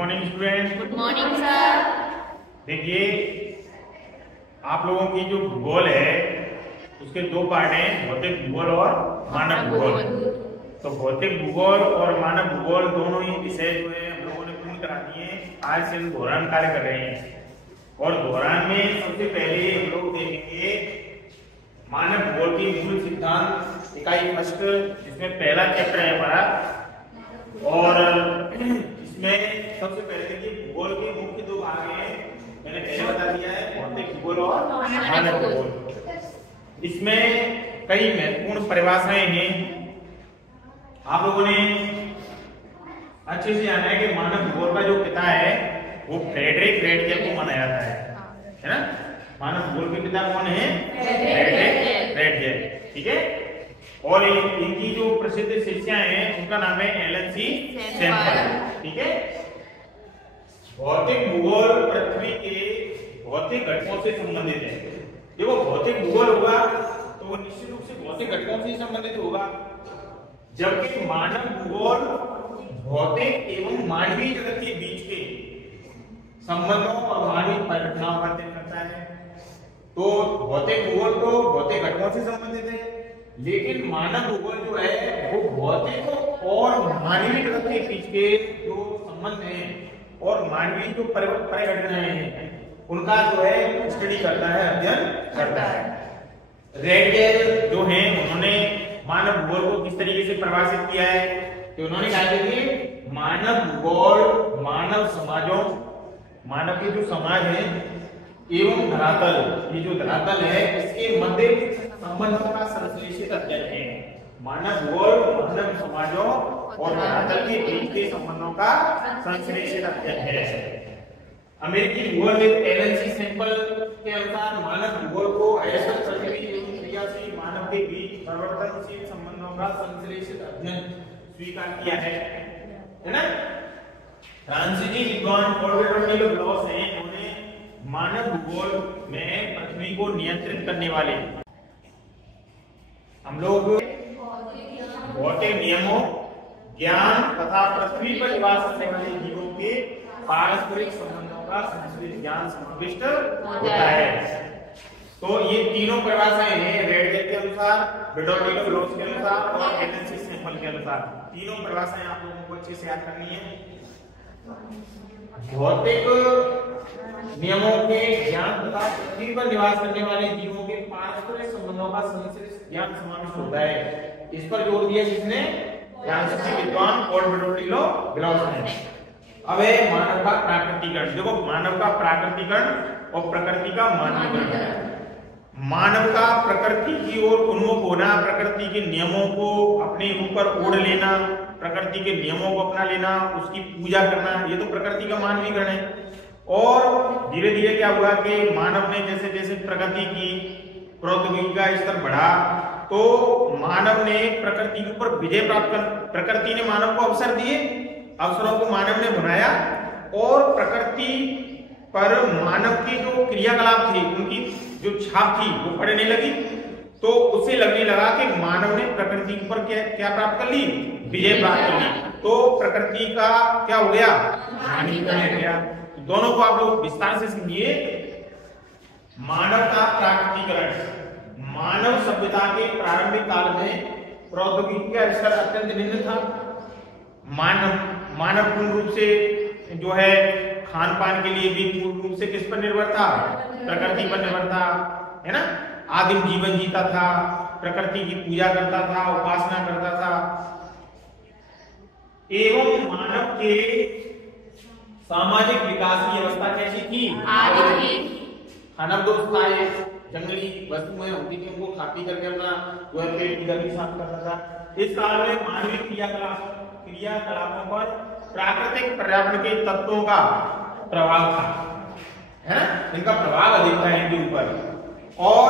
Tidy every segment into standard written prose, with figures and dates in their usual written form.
Morning student. Good morning sir. देखिए, आप लोगों की जो भूगोल है उसके दो पार्ट हैं, भौतिक भूगोल और मानव भूगोल। तो भौतिक भूगोल और मानव भूगोल दोनों ही विषय जो है हम लोगों ने पूर्ण करा दिए। आज से हम दोहरान कार्य कर रहे हैं और दोहरान में सबसे पहले हम लोग देखेंगे मानव भूगोल की मूल सिद्धांत इकाई फर्स्ट, जिसमें पहला चैप्टर है हमारा। और इसमें सबसे पहले देखिए भूगोल के मुख्य दो भाग हैं, मैंने पहले बता दिया है, भौतिक भूगोल और मानव भूगोल। इसमें कई महत्वपूर्ण परिभाषाएं हैं। आप लोगों ने अच्छे से जाना है कि मानव भूगोल का जो पिता है वो फ्रेडरिक रेडके को माना जाता है ना। मानव भूगोल के पिता कौन है? फ्रेडरिक रेडके, ठीक है। और इनकी जो प्रसिद्ध शिष्या हैं उनका नाम है एलन सी सैंपल, ठीक है। भौतिक भूगोल पृथ्वी के भौतिक घटकों से संबंधित है। देखो, भौतिक भूगोल होगा तो वो निश्चित रूप से भौतिक घटकों से संबंधित होगा, जबकि मानव भूगोल भौतिक एवं मानवीय जगत के बीच के संबंधों और मानवीय परिघटनाओं पर अध्ययन करता है। तो भौतिक भूगोल तो भौतिक घटकों से संबंधित है, लेकिन मानव भूगोल जो है वो भौतिक और मानवीय जगत के बीच के जो संबंध हैं और मानवीय जो परिघटनाएं हैं उनका जो है स्टडी करता है, अध्ययन करता है। रेडके जो हैं उन्होंने मानव भूगोल को किस तरीके से परिभाषित किया है, तो उन्होंने कहा कि मानव भूगोल मानव समाजों, मानव के जो समाज है एवं धरातल, ये जो धरातल है इसके मध्य संबंधों का संश्लेषित अध्ययन है। मानव भूगोल मानव समाजों और धरातल के बीच के संबंधों का संश्लेषित अध्ययन है। अमेरिकी भूगोलविद एलन सी सैंपल के अनुसार मानव भूगोल को अयस्क पृथ्वी एवं क्रियाशील मानव के बीच परिवर्तनशील संबंधों का संश्लेषित अध्ययन स्वीकार किया है ना। फ्रांसीसी विद्वान पॉल ब्लॉस हैं, उन्होंने मानव भूगोल में पृथ्वी को नियंत्रित करने वाले हम लोग भौतिक नियमों, ज्ञान तथा पृथ्वी पर निवास करने वाले जीवों के पारस्परिक संबंधों का संश्लेषित ज्ञान समाविष्ट होता है। तो ये तीनों परिभाषाएं हैं, रेडके के अनुसार, ब्रॉडली ब्लॉस के अनुसार और एलन सी सैंपल के अनुसार। तीनों परिभाषाएं आप लोगों को अच्छे से याद करनी है। भौतिक नियमों के ज्ञान तथा पृथ्वी पर निवास करने वाले जीवों के पारस्परिक संबंधों का संश्लेषित ज्ञान समाविष्ट होता है। इस पर जोर दिया किसने? फ्रांसीसी विद्वान पॉल ब्लॉस ने। अब है मानव का प्राकृतिकरण। देखो, मानव का प्राकृतिकरण और प्रकृति का मानवीकरण। मानव का प्रकृति की ओर उन्मुख होना, प्रकृति के नियमों को अपने ऊपर ओढ़ लेना, प्रकृति के नियमों को अपना लेना, उसकी पूजा करना, ये तो प्रकृति का मानवीकरण है। और धीरे धीरे क्या हुआ कि मानव ने जैसे जैसे प्रगति की, प्रौद्योगिकी का स्तर बढ़ा, तो मानव ने प्रकृति के ऊपर विजय प्राप्त कर, प्रकृति ने मानव को अवसर दिए, अवसरों को मानव ने बनाया और प्रकृति पर मानव की जो क्रियाकलाप थी, उनकी जो छाप थी वो पड़ने लगी। तो उससे लगने लगा कि मानव ने प्रकृति के ऊपर क्या प्राप्त कर ली? विजय प्राप्त कर ली। तो प्रकृति का क्या हो गया? हानिकरण हो गया। दोनों को आप लोग विस्तार से समझिए। मानव का प्राकृतिकरण। मानव सभ्यता के प्रारंभिक काल में प्रौद्योगिकी का स्तर अत्यंत निम्न था। मानव पूर्ण रूप से जो है खान पान के लिए भी पूर्ण रूप से किस पर निर्भर था? प्रकृति पर निर्भर था, है ना। आदिम जीवन जीता था, प्रकृति की पूजा करता था, उपासना करता था। एवं मानव के सामाजिक विकास की अवस्था कैसी थी? खानाबदोश था, जंगली वस्तुएं होती थी, उनको खा-पी करके अपना जो है पेट की गर्मी साफ करता था। इस काल में मानवीय क्रियाकलापों पर प्राकृतिक पर्यावरण के तत्वों का प्रभाव था, है ना। इनका प्रभाव अधिक था इनके ऊपर, और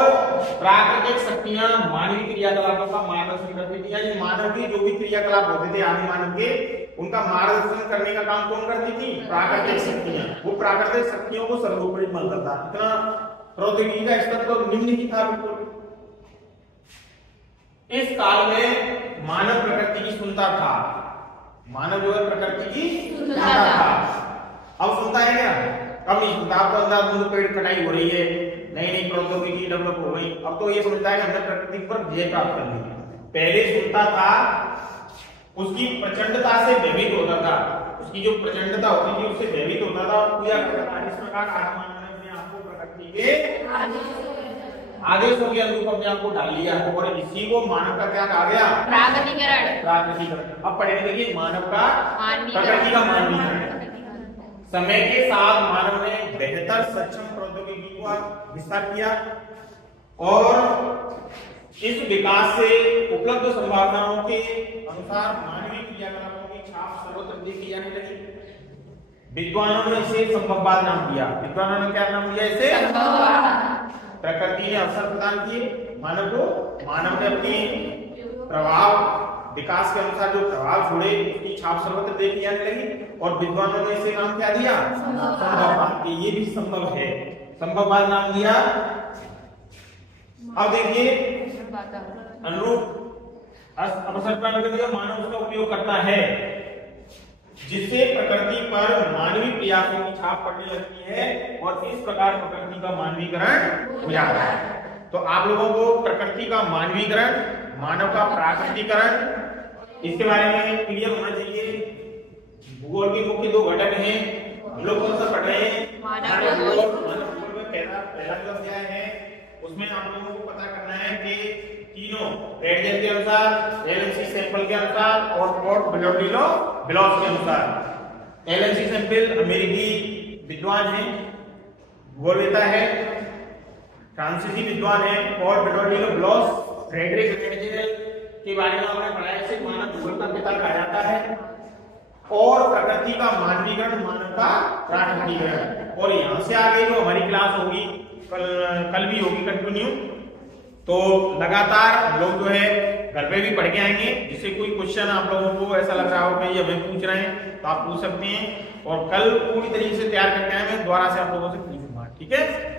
प्राकृतिक शक्तियां मानवीय क्रियाकलापों का मार्गदर्शन करती थी। यानी मानव की जो भी क्रियाकलाप होते थे आदि मानव के, उनका मार्गदर्शन करने का काम कौन करती थी? प्राकृतिक शक्तियां। वो प्राकृतिक शक्तियों को सर्वोपरि मानता था। इतना प्रौद्योगिकी का स्तर तो निम्न ही था बिल्कुल। इस काल में मानव प्रकृति की सुनता था, मानव जो है प्रकृति की सुनता था। अब सुनता है क्या? अब नहीं सुनता। अब तो अंदर पेड़ कटाई हो रही है, नई नई प्रौद्योगिकी डेवलप हो गई, अब तो ये समझता है कि हमने प्रकृति पर विजय प्राप्त कर ली। पहले सुनता था, उसकी प्रचंडता से भयभीत होता था, उसकी जो प्रचंडता होती थी उससे भयभीत होता था, पूजा करता था। इस प्रकार आत्मा ने अपने आप को प्रकृति के आदेशों के अनुरूप अपने आप को डाल लिया, और इसी को मानव का क्या कहा गया? प्राकृतिकरण। प्राकृतिकरण। अब पढ़ेंगे, देखिए मानव का प्रकृति का मानवीकरण। समय के साथ मानव ने बेहतर सक्षम प्रौद्योगिकी का विस्तार किया और इस विकास से उपलब्ध संभावनाओं के अनुसार मानवीय क्रियाकलापों की छाप सर्वत्र देखी जाने लगी। विद्वानों ने इसे संभववाद नाम दिया। विद्वानों ने क्या नाम दिया इसे? संभववाद। प्रकृति ने अवसर प्रदान किए मानव को, मानव ने अपनी प्रभाव विकास के अनुसार जो प्रभाव छोड़े उसकी छाप सर्वत्र देखी जाने लगी, और विद्वानों ने इसे नाम क्या दिया? संभववाद। ये भी संभव है, संभववाद नाम दिया। अब देखिए अनुरूप अवसर प्रदान करके मानव उसका उपयोग करता है, जिससे प्रकृति पर मानवीय प्रयासों की छाप पड़ने लगती है, और इस प्रकार प्रकृति का मानवीकरण हो जाता है। तो आप लोगों को प्रकृति का मानवीकरण, मानव का प्राकृतिकरण, इसके बारे में क्लियर होना चाहिए। भूगोल के मुख्य दो घटक हैं, हम लोग कौन सा पढ़ रहे हैं? मानव भूगोल। मानव भूगोल में पहला जो अध्याय है उसमें आप लोगों को पता करना है कि तीनों रेडियन के अनुसार, एलएनसी सैंपल के अनुसार और पोर्ट बेलोडिनो बिलॉस के अनुसार। एलएनसी सैंपल अमेरिकी विद्वान है, भूगोलवेता है, फ्रांसीसी विद्वान है, पोर्ट बेलोडिनो बिलॉस फ्रेडरिक रेडजेल के बारे में हमने पढ़ा है। इसे मानव भूगोल का पिता कहा जाता है, और प्रकृति का मानवीकरण, मानव का प्राकृतिकरण। और यहाँ से आगे जो हमारी क्लास होगी, कल भी होगी कंटिन्यू, तो लगातार लोग जो है घर पे भी पढ़ के आएंगे। जिससे कोई क्वेश्चन आप लोगों को ऐसा लग रहा हो कि ये हमें पूछ रहे हैं तो आप पूछ सकते हैं, और कल पूरी तरीके से तैयार करके आए मैं दोबारा से आप लोगों से पूछूंगा, ठीक है।